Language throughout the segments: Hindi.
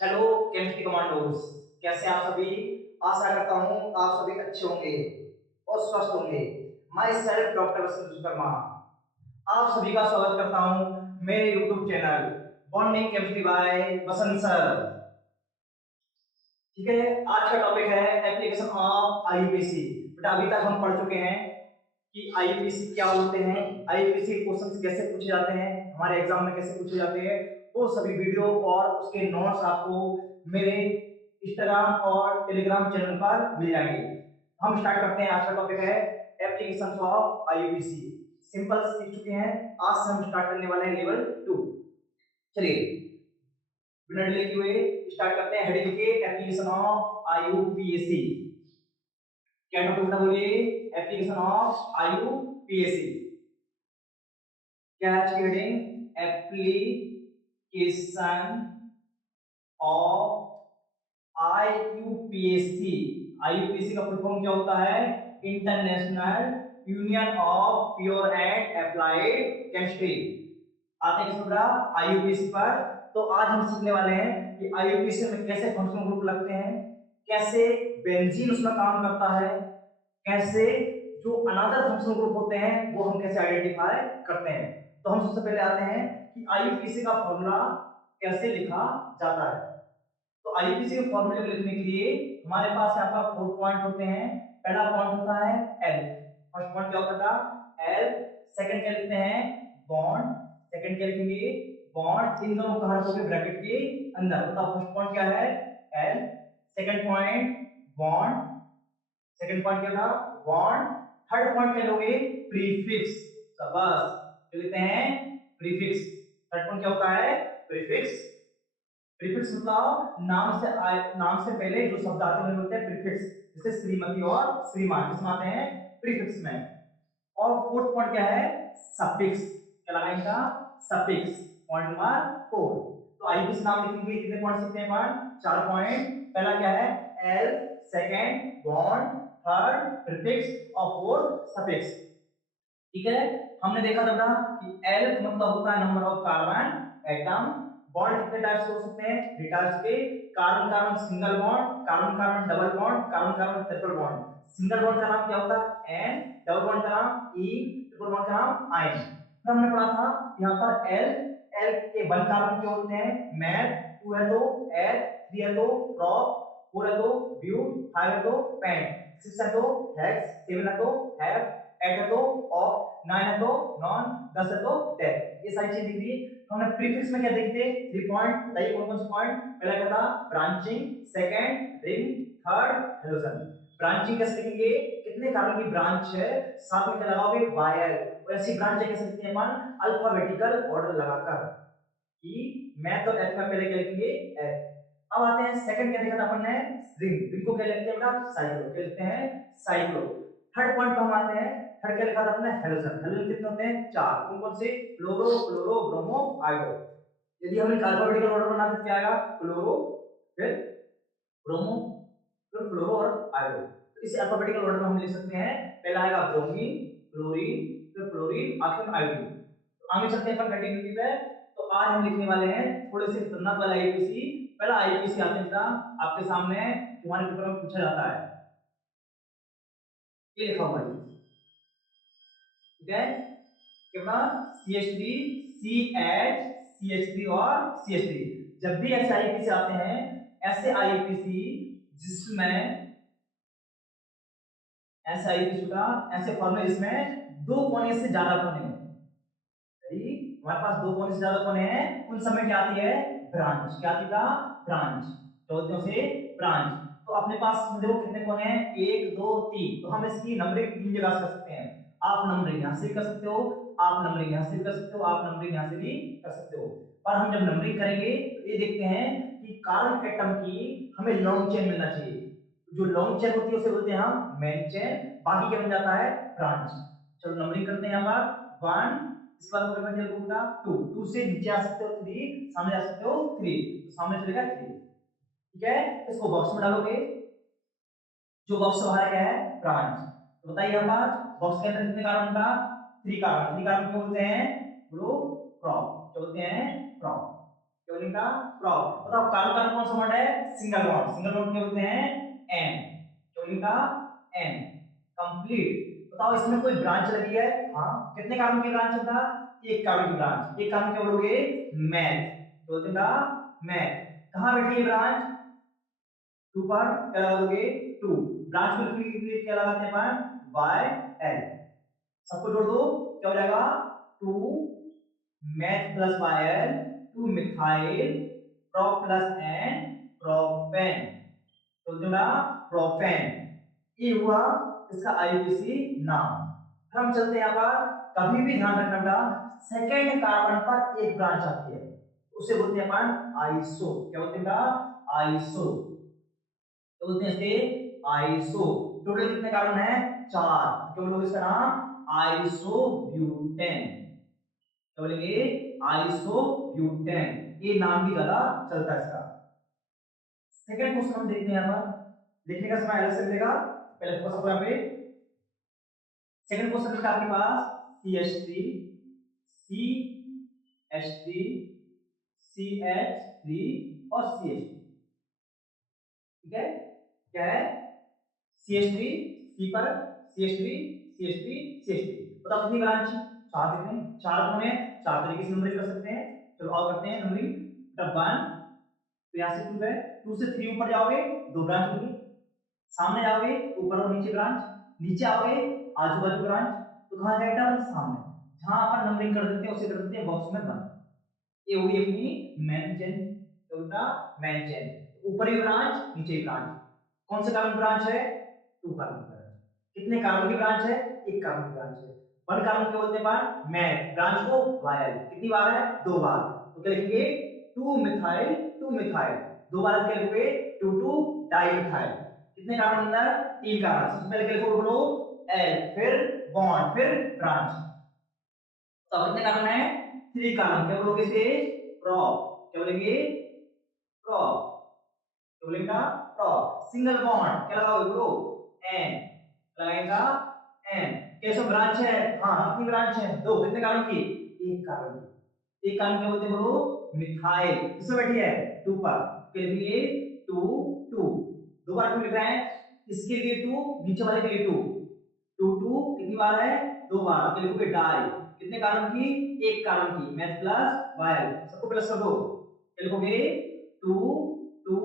Hello chemistry commandos. कैसे हैं आप सभी। आशा करता हूं आप सभी अच्छे होंगे और स्वस्थ होंगे। माई सेल्फ डॉक्टर वसंत विश्वकर्मा आप सभी का स्वागत करता हूं मेरे YouTube channel bonding chemistry bye वसंत सर। ठीक है, आज का टॉपिक है एप्लीकेशन ऑफ आईयूपीएसी। बेटा अभी तक हम पढ़ चुके हैं कि आईयूपीएसी क्या होते हैं, आईयूपीएसी क्वेश्चंस कैसे पूछे जाते हैं, हमारे एग्जाम में कैसे पूछे जाते हैं। वो सभी वीडियो और उसके नोट्स आपको मेरे इंस्टाग्राम और टेलीग्राम चैनल पर मिल जाएंगे। हम स्टार्ट करते हैं। आज का टॉपिक है एप्लीकेशन ऑफ आईयूपीएसी। सिंपल सीख चुके हैं, आज से हम स्टार्ट करने वाले हैं लेवल 2। चलिए बिना डिले किए हुए स्टार्ट करते हैं। हेडिंग लिखिए एप्लीकेशन ऑफ आईयूपीएसी। क्या टॉपिक था बोलिए, एप्लीकेशन ऑफ आईयूपीएसी। क्या है इसकी heading, application of IUPAC. IUPAC का फुल फॉर्म क्या होता है, international union of pure and applied chemistry. आते हैं किस आईयूपीएसी पर। तो आज हम सीखने वाले हैं कि आईयूपीएसी में कैसे फंक्शनल ग्रुप लगते हैं, कैसे बेंजीन उसमें काम करता है, कैसे जो अनदर फंक्शनल ग्रुप होते हैं वो हम कैसे आइडेंटिफाई करते हैं। तो हम सबसे पहले आते हैं कि आईयूपीएसी का फॉर्मूला कैसे लिखा जाता है। तो आईयूपीएसी के फॉर्मूले को लिखने के लिए हमारे पास यहाँ पर 4 पॉइंट होते हैं। पहला पॉइंट होता है एल। फर्स्ट पॉइंट क्या होता है, एल। सेकंड क्या लिखते हैं, बॉन्ड। सेकंड क्या लिखेंगे, बॉन्ड। इन दोनों का हर को ब्रैकेट के अंदर। तो फर्स्ट पॉइंट क्या है, L. Second point bond. Second point क्या था, बॉन्ड। थर्ड पॉइंट क्या लोगे, प्रीफिक्स। बस क्या लेते हैं, प्रीफिक्स। थर्ड पॉइंट क्या होता है, प्रीफिक्स। प्रीफिक्स मतलब नाम से पहले जो शब्द आते हैं उन्हें बोलते हैं प्रीफिक्स। जैसे श्रीमती और श्रीमान किसमें आते हैं, प्रीफिक्स में। और फोर्थ पॉइंट क्या है, सफिक्स। क्या लगा इनका, सफिक्स। Point number 4। तो आईयूपीएसी नाम लिखेंगे, कितने पॉइंट सीखते हैं अपन, 4 पॉइंट। पहला क्या है, L. Second bond. Third prefix और फोर्थ सफिक्स। ठीक है, हमने देखा था कि एल मतलब होता है number of carbon atom. Bond कितने टाइप्स हो सकते हैं, थ्री टाइप्स के। Carbon carbon single bond, carbon carbon double bond, carbon carbon triple bond. Single bond का नाम क्या होता है, एन। डबल बॉन्ड का नाम ई। ट्रिपल बॉन्ड का नाम आयन। फिर हमने पढ़ा था यहाँ पर एल। एल के 1 कार्बन के होते हैं मैथ, 2 है तो एथ, 3 है तो प्रॉप, 4 है तो ब्यूट, 5 है तो पेंट, 6 है तो हेक्स, 7 है तो हैव, 8 है तो ऑफ, 9 है तो नॉन, 10 है तो डेथ। ये सारी चीज दिख रही है। हमने प्रीफिक्स में क्या देखते हैं, 3 पॉइंट। बताइए कौन कौन से पॉइंट। पहला क्या था, branching. Second ring. Third halogen. Branching कैसे लिखेंगे, कितने कार्बन की ब्रांच है, साथ में क्या लगाओगे, वायर। और ऐसी ब्रांच कैसे लिखते हैं अपन, अल्फाबेटिकल ऑर्डर लगाकर। कि मैथ और एथ में पहले क्या लिखेंगे, एथ। अब आते हैं सेकंड, क्या देखा था अपन ने, रिंग। रिंग को क्या लिखते हैं बेटा, साइक्लो। क्या लिखते हैं, साइक्लो। थर्ड पॉइंट पे हम आते हैं। थर्ड क्या लिखा था अपने, हेलोजन। हेलोजन कितने होते हैं, 4। कौन कौन से, क्लोरो, फ्लोरो, ब्रोमो, आयोडो। यदि हम अल्फाबेटिकल ऑर्डर बनाते तो क्या आएगा, क्लोरो, फिर ब्रोमो, फिर फ्लोरो और आयोडो। तो इसे अल्फाबेटिकल ऑर्डर में हम लिख सकते हैं। पहला आएगा ब्रोमीन, क्लोरीन, फिर फ्लोरीन, आखिर में आयोडीन। तो आगे चलते हैं अपन कंटिन्यूटी पे। तो आज हम लिखने वाले हैं थोड़े से खतरनाक वाला आईपीसी। पहला आईपीसी आते हैं आपके सामने, तुम्हारे पेपर में पूछा जाता है। ये लिखा हुआ है, ठीक है, कितना, CH3, CH, CH3 और CH3। जब भी ऐसे आईपीसी आते हैं, ऐसे आईपीसी जिसमें ऐसे आईपीसी का ऐसे फॉर्म है जिसमें 2 कोने से ज्यादा कोने हैं। हमारे पास 2 कोने से ज्यादा कोने हैं, उन सब में क्या आती है, ब्रांच। क्या आती है, ब्रांच। चौथियों से ब्रांच। तो अपने पास देखो कितने कोने हैं, 1 2 3। तो हम इसकी नंबरिंग 3 जगह से कर सकते हैं। आप नंबरिंग यहां से कर सकते हो, आप नंबरिंग यहां से कर सकते हो, आप नंबरिंग यहां से भी कर सकते हो। पर हम जब नंबरिंग करेंगे तो ये देखते हैं कि कार्बन एटम की हमें लॉन्ग चेन मिलना चाहिए। जो लॉन्ग चेन होती है उसे बोलते हैं हम मेन चेन। बाकी क्या बन जाता है, ब्रांच। चलो नंबरिंग करते हैं यहाँ पर। 1, इस बार ऊपर में चलेगा 2, 2 से नीचे आ सकते हो 3, सामने आ सकते हो 3, तो सामने चलेगा 3। ठीक है, इसको बॉक्स में डालोगे। जो बॉक्स हमारा क्या है, ब्रांच। तो बताइए यहाँ पर बॉक्स के अंदर कितने कार्बन का, 3 कार्बन। 3 कार्बन क्यों बोलते हैं, प्रो प्रॉप। क्या बोलते हैं, प्रॉप। क्या बोलेगा, प्रॉप। बताओ कार्बन कार्बन कौन सा बॉन्ड है? Single bond. सिंगल बॉन्ड क्या बोलते हैं? एन। क्या बोलेगा? एन। कंप्लीट। बताओ इसमें कोई ब्रांच लगी है? हाँ। कितने कार्बन की ब्रांच होता? एक कार्बन की ब्रांच। एक कार्बन क्या बोलोगे? मैथ। बोलते हैं मैथ। कहां बैठी है ब्रांच? 2 पर क्या लगाओगे? 2। ब्रांच को लिखने के लिए क्या लगाते हैं अपन? By L. सबको जोड़ दो, क्या हो जाएगा? 2 मैथ प्लस बाय एल, 2 मिथाइल प्रो प्लस एन, प्रोपेन। बोलते हैं प्रोपेन। ये हुआ इसका आईयूपीएसी नाम। फिर हम चलते हैं यहाँ पर। कभी भी ध्यान रखना, सेकेंड कार्बन पर एक ब्रांच आती है, उसे बोलते हैं अपन आइसो। क्या बोलते हैं? आइसो। तो बोलते हैं इसे आइसो। टोटल कितने कार्बन है? 4। क्या बोलोगे इसका नाम? आइसोब्यूटेन। क्या बोलेंगे? आइसोब्यूटेन। ये नाम भी ज्यादा चलता है इसका। सेकंड क्वेश्चन हम देखते हैं यहाँ पर। लिखने का समय अलग से मिलेगा, पहले फोकस करो यहाँ पे। सेकंड क्वेश्चन है आपके पास CH3 CH3 CH3 और CH3। ठीक है? क्या है? CH3 C पर, CH3 CH3 CH3। बताओ कितनी ब्रांच? 4 कितने? 4 कौन है? 4 तरीके से नंबरिंग कर सकते हैं। चलो और करते हैं नंबरिंग। बेटा 1, तो यहाँ से 2 है, 2 से 3 ऊपर जाओगे 2 ब्रांच होगी। सामने जाओगे ऊपर और नीचे ब्रांच, नीचे आओगे आजू बाजू ब्रांच। तो कहां जाएगा? सामने। जहां अपन नंबरिंग कर देते हैं उसे कर देते हैं बॉक्स में 1। ये हुई अपनी मेन चेन। तो बेटा मेन चेन, ऊपर ही ब्रांच नीचे ही ब्रांच। कौन से कार्बन ब्रांच है? 2 कार्बन की ब्रांच। कितने कार्बन की ब्रांच है? 1 कार्बन की ब्रांच है। 1 कार्बन को बोलते हैं अपन मेन ब्रांच को वायल। कितनी बार है? 2 बार। तो क्या लिखेंगे? 2 मिथाइल 2 मिथाइल। 2 बार क्या लिखोगे? 2 2 डाइमिथाइल। कितने कार्बन अंदर? 3 कार्बन। सबसे पहले क्या लिखोगे? बोलो एल, फिर बॉन्ड, फिर ब्रांच। तो कितने कार्बन है? 3 कार्बन। क्या बोलोगे इसे? प्रोप। क्या बोलेंगे? प्रोप। क्या बोलेगा? प्रोप। सिंगल बॉन्ड क्या लगाओगे? बोलो एन। लगाएगा एन। कैसे ब्रांच है? हाँ। कितनी ब्रांच है? 2। कितने कार्बन की? 1 कार्बन की। एक कार्बन क्या बोलते हैं? बोलो मिथाइल। किसमें बैठी है? 2 पर। क्या लिखेंगे? 2 2। 2 बार 2 लिख रहे हैं, इसके लिए 2, नीचे वाले के लिए 2। 2 2 कितनी बार है? 2 बार। क्या लिखोगे? डाई। कितने कार्बन की? 1 कार्बन की। मैथ प्लस वायल, सबको प्लस कर दो। क्या लिखोगे? 2 2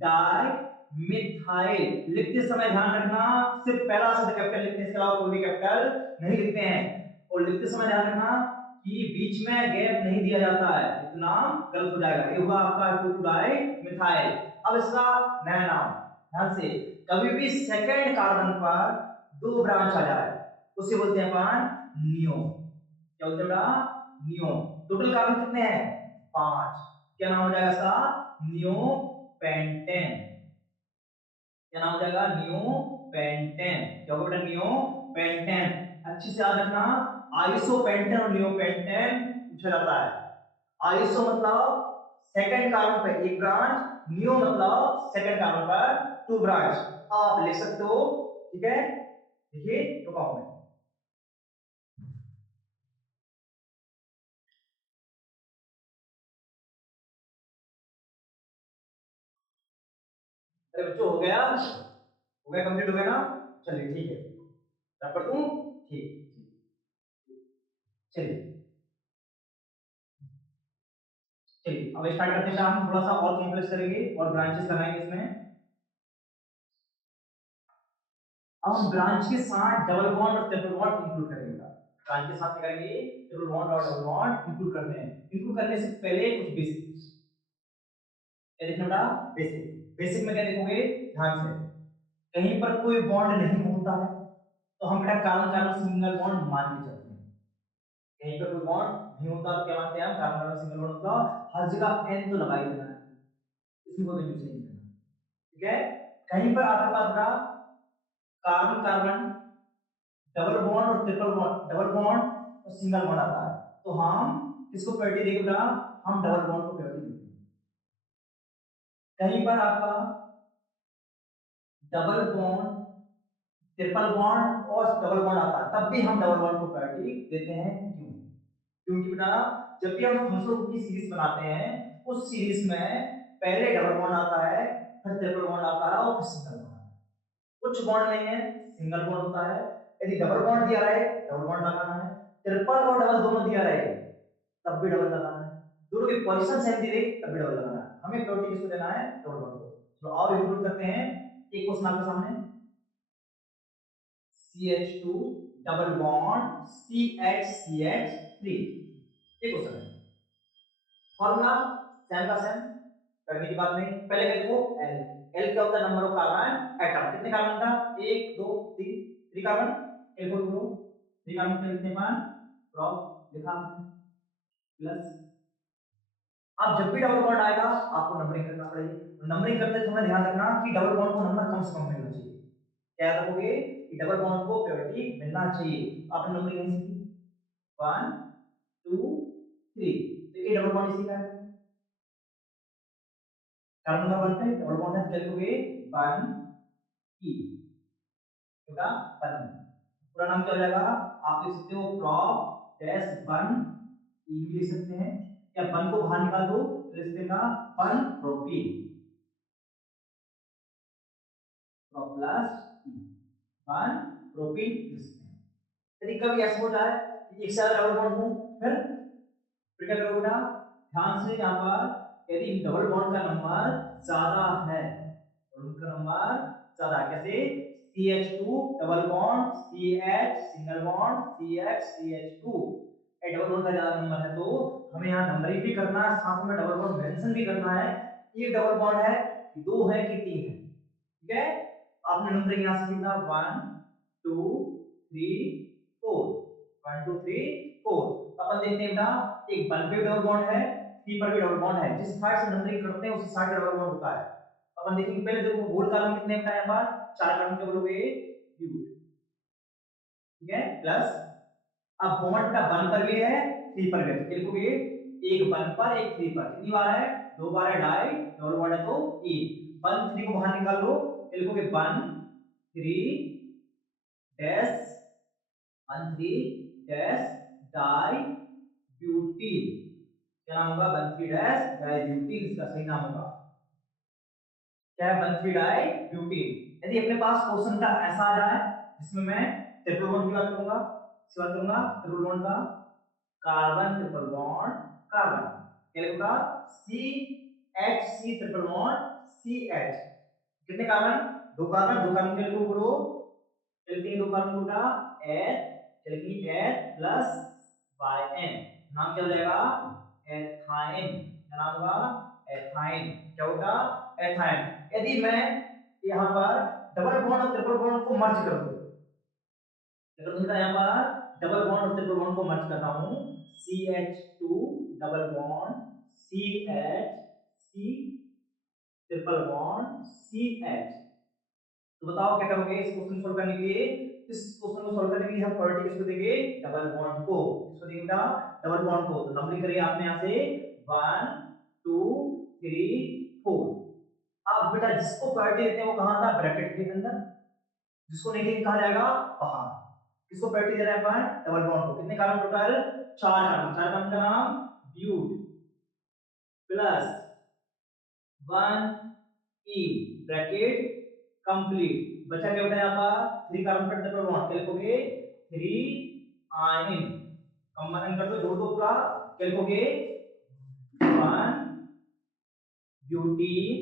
डाई मिथाइल। लिखते समय ध्यान रखना, सिर्फ पहला शब्द कैपिटल लिखते हैं, इसके अलावा कोई भी कैपिटल नहीं लिखते हैं। और लिखते समय ध्यान रखना कि बीच में गैप नहीं दिया जाता है, इतना गलत हो जाएगा। ये हुआ आपका 2 डाई मिथाइल। अब इसका नया नाम ध्यान से। कभी भी सेकंड कार्बन पर 2 ब्रांच आ जाए उसे बोलते हैं अपन नियो। क्या बोलते हैं बेटा? नियो। टोटल कार्बन कितने हैं? 5। क्या नाम हो जाएगा इसका? Neo pentane. क्या नाम हो जाएगा? Neo pentane. क्या होगा बेटा? Neo pentane. अच्छे से याद रखना, आइसो पेंटेन और नियो पेंटेन पूछा जाता है। आइसो मतलब सेकंड कार्बन पर 1 ब्रांच, नियो मतलब सेकंड कार्बन पर 2 ब्रांच। आप लिख सकते हो। ठीक है? देखिए रुका हूं मैं। अरे बच्चों हो गया? हो गया? कंप्लीट हो गया ना? चलिए ठीक है, रब कर दूं? ठीक ठीक। चलिए चलिए अब स्टार्ट करते हैं। हम थोड़ा सा और कॉम्प्लेक्स करेंगे और ब्रांचेस लगाएंगे इसमें। अब हम ब्रांच के साथ डबल बॉन्ड और ट्रिपल बॉन्ड इंक्लूड करेंगे। ब्रांच के साथ क्या करेंगे? ट्रिपल बॉन्ड और डबल बॉन्ड इंक्लूड करते हैं। इंक्लूड करने से पहले कुछ बेसिक क्या देखना बेटा? बेसिक। बेसिक में क्या देखोगे? ध्यान से। कहीं पर कोई बॉन्ड नहीं होता है तो हम बेटा कार्बन कार्बन सिंगल बॉन्ड मान के चलते हैं। कहीं पर कोई बॉन्ड नहीं होता तो क्या मानते हैं हम? कार्बन कार्बन सिंगल बॉन्ड होता। हर जगह एन तो लगा ही देना है, इसमें कोई कंफ्यूजन नहीं करना। ठीक है? कहीं पर आपके पास बेटा कार्बन कार्बन डबल बॉन्ड और ट्रिपल बॉन्ड, डबल बॉन्ड और सिंगल बॉन्ड आता है, तो हम किसको प्रायोरिटी देंगे बेटा? हम डबल बॉन्ड को प्रायोरिटी देते हैं। कहीं पर आपका डबल बॉन्ड ट्रिपल बॉन्ड और डबल बॉन्ड आता है, तब भी हम डबल बॉन्ड को प्रायोरिटी देते हैं। क्यों? क्योंकि बेटा जब भी हम फंक्शनल ग्रुप की सीरीज बनाते हैं उस सीरीज में पहले डबल बॉन्ड आता है, फिर ट्रिपल बॉन्ड आता है और फिर सिंगल बॉन्ड आता है। कुछ बॉन्ड नहीं है, सिंगल बॉन्ड होता है। यदि डबल बॉन्ड दिया रहे डबल बॉन्ड लगाना है, ट्रिपल और डबल दोनों दिया रहे तब भी डबल लगाना है, दोनों की पोजीशन सेम दी रही तब भी डबल लगाना है। हमें प्रायोरिटी किसको देना है? डबल बॉन्ड को। तो और इंक्लूड करते हैं, एक क्वेश्चन आपके सामने, CH2 डबल बॉन्ड CH3, ये क्वेश्चन है। फॉर्मूला सेम का सेम, करने की बात नहीं। पहले क्या देखो, एल, एल क्या होता है? Number of carbon atom. कितने कार्बन था? 1 2 3, 3 कार्बन। एल को लो 3 कार्बन के लिखने पर क्रॉस लिखा प्लस। अब जब भी डबल बॉन्ड आएगा आपको नंबरिंग करना पड़ेगी। नंबरिंग करते समय ध्यान रखना कि डबल बॉन्ड को नंबर कम से कम मिलना चाहिए। क्या रखोगे कि डबल बॉन्ड को प्रायोरिटी मिलना चाहिए। आपने नंबरिंग नहीं सीखी, 1 2 3, तो ये डबल बॉन्ड इसी का है। कार्बन नंबर 1 पे डबल बॉन्ड है, क्या लिखोगे? 1 ई, छोटा 1। पूरा नाम क्या हो जाएगा? आप लिख सकते हो प्रॉप डैश 1 ई भी लिख सकते हैं, या 1 को बाहर निकाल दो तो लिख देना 1 प्रोपीन प्लस 1 प्रोपीन लिख सकते हैं। यदि कभी ऐसा हो जाए कि एक से ज्यादा डबल बॉन्ड हो, फिर क्या करोगे बेटा? ध्यान से यहाँ पर यदि डबल बॉन्ड का नंबर ज्यादा है, उनका नंबर ज्यादा कैसे? CH2 double bond CH single bond CH CH2, A double bond का ज्यादा नंबर है तो हमें यहाँ नंबरिंग भी करना है, साथ में डबल बॉन्ड मेंशन भी करना है। एक डबल बॉन्ड है, दो है कि तीन है, ठीक है? आपने नंबरिंग यहाँ से लिखना 1 2 3 4, 1 2 3 4। अपन देखते हैं बेटा, एक 1 पे डबल बॉन्ड है, 3 पर भी डबल बॉन्ड है। जिस साइड से नंबरिंग करते हैं उस साइड डबल बॉन्ड होता है। अपन देखेंगे पहले देखो गोल कार्बन कितने का है, यहाँ पर 4 कार्बन के बोलोगे ब्यूट, ठीक है? प्लस अब बॉन्ड बेटा 1 पर भी है 3 पर भी है, तो लिखोगे एक 1 पर एक 3 पर। कितनी बार है? 2 बार है, डाई डबल बॉन्ड है तो 1 1 3 को बाहर निकाल लो, तो लिखोगे 1 3 डैश 1 3 डैश डाई ब्यूटीन। क्या नाम होगा? 1 3 डैश डाई ब्यूटीन, इसका सही नाम होगा क्या है? 1 3 डाई ब्यूटीन। यदि अपने पास क्वेश्चन का ऐसा आ जाए जिसमें मैं ट्रिपल बॉन्ड की बात करूंगा, इसकी बात करूंगा ट्रिपल बॉन्ड का, कार्बन ट्रिपल बॉन्ड कार्बन, क्या लिखूंगा? CH triple bond CH। कितने कार्बन? दो कार्बन, दो कार्बन के लिए करो, चलते हैं दो कार्बन टूटा H, चलिए H प्लस YN, नाम क्या हो जाएगा? एथाइन। क्या नाम होगा? एथाइन। क्या होगा? एथाइन। यदि मैं यहाँ पर डबल बॉन्ड और ट्रिपल बॉन्ड को मर्ज कर दूं, अगर उनका यहाँ पर डबल बॉन्ड और ट्रिपल बॉन्ड को मर्ज करता हूँ, CH2 double bond CH C triple bond CH, तो बताओ क्या करोगे इस क्वेश्चन सोल्व करने के लिए? इस क्वेश्चन को सोल्व करने के लिए हम प्रायोरिटी किसको देंगे? डबल बॉन्ड को। किसको देंगे बेटा? डबल बॉन्ड को। तो नंबरिंग करिए आपने यहाँ से 1 2 3 4। अब बेटा जिसको प्रायोरिटी देते हैं वो कहां था? ब्रैकेट के अंदर। जिसको नहीं देंगे कहां जाएगा? बाहर। किसको प्रायोरिटी दे रहे हैं अपन? डबल बॉन्ड को। कितने कार्बन टोटल? 4 कार्बन। 4 कार्बन का नाम but plus 1 E bracket complete. बचा क्या बेटा? यहाँ पर 3 कार्बन पर डबल बॉन्ड, क्या लिखोगे? 3 आयन, कंबाइन कर दो, जोड़ दो पूरा, क्या लिखोगे? 1 ब्यूटीन,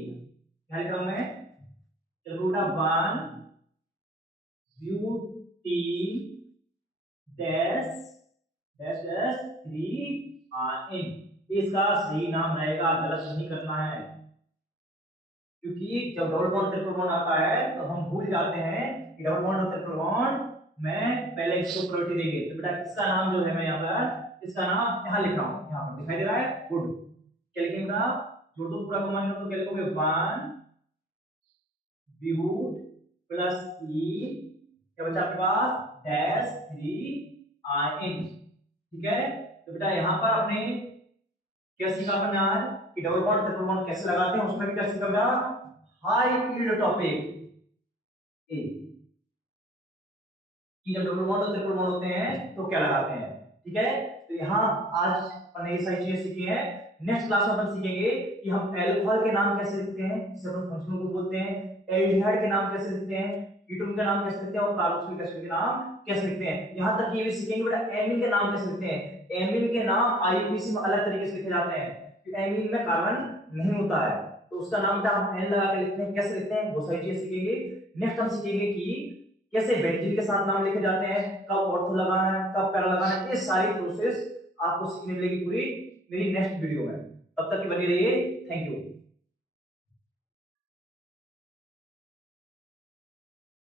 क्या लिख रहा हूं मैं? चलो बेटा 1 butene dash dash dash 3 ion. इसका सही नाम रहेगा, गलत नहीं करना है, क्योंकि जब डबल बॉन्ड ट्रिपल बॉन्ड आता है तो हम भूल जाते हैं कि डबल बॉन्ड और ट्रिपल बॉन्ड में पहले इसको प्रायोरिटी देंगे। तो बेटा इसका नाम जो है, मैं यहाँ पर इसका नाम यहाँ लिख रहा हूँ, यहाँ पर दिखाई दे रहा है, गुड। क्या लिखेंगे बेटा? जोड़ दो पूरा कमान लो, तो क्या लिखोगे? 1 ब्यूट प्लस ई, क्या बचा आपके पास? डैश 3 आयन, ठीक है? तो बेटा यहाँ पर आपने क्या सीखा अपन आज कि डबल बॉन्ड ट्रिपल बॉन्ड कैसे लगाते हैं, उसमें भी क्या सीखा बेटा? हाई यील्ड टॉपिक ए, कि जब डबल बॉन्ड और ट्रिपल बॉन्ड होते हैं तो क्या लगाते हैं, ठीक है? तो यहाँ आज अपन ने ये सारी चीजें सीखी हैं। नेक्स्ट क्लास में अपन सीखेंगे कि हम एल्कोहल के नाम कैसे लिखते हैं, जिसे अपन फंक्शनल ग्रुप बोलते हैं, एल्डिहाइड के नाम कैसे लिखते हैं, कीटोन के नाम कैसे लिखते हैं और कार्बोक्सिलिक एसिड के नाम कैसे लिखते हैं। यहां तक ये भी सीखेंगे बेटा एमीन के नाम कैसे लिखते हैं। एमीन के नाम आईयूपीएसी में अलग तरीके से लिखे जाते हैं, क्योंकि एमीन में कार्बन नहीं होता है, तो उसका नाम बेटा हम एन लगा के लिखते हैं। कैसे लिखते हैं वो सारी चीजें सीखेंगे। नेक्स्ट हम सीखेंगे कि कैसे बेंजीन के साथ नाम लिखे जाते हैं, कब ऑर्थो लगाना है, कब पैरा लगाना है, ये सारी प्रोसेस आपको सीखने मिलेगी पूरी मेरी नेक्स्ट वीडियो में। तब तक की बनी रहिए। Thank you.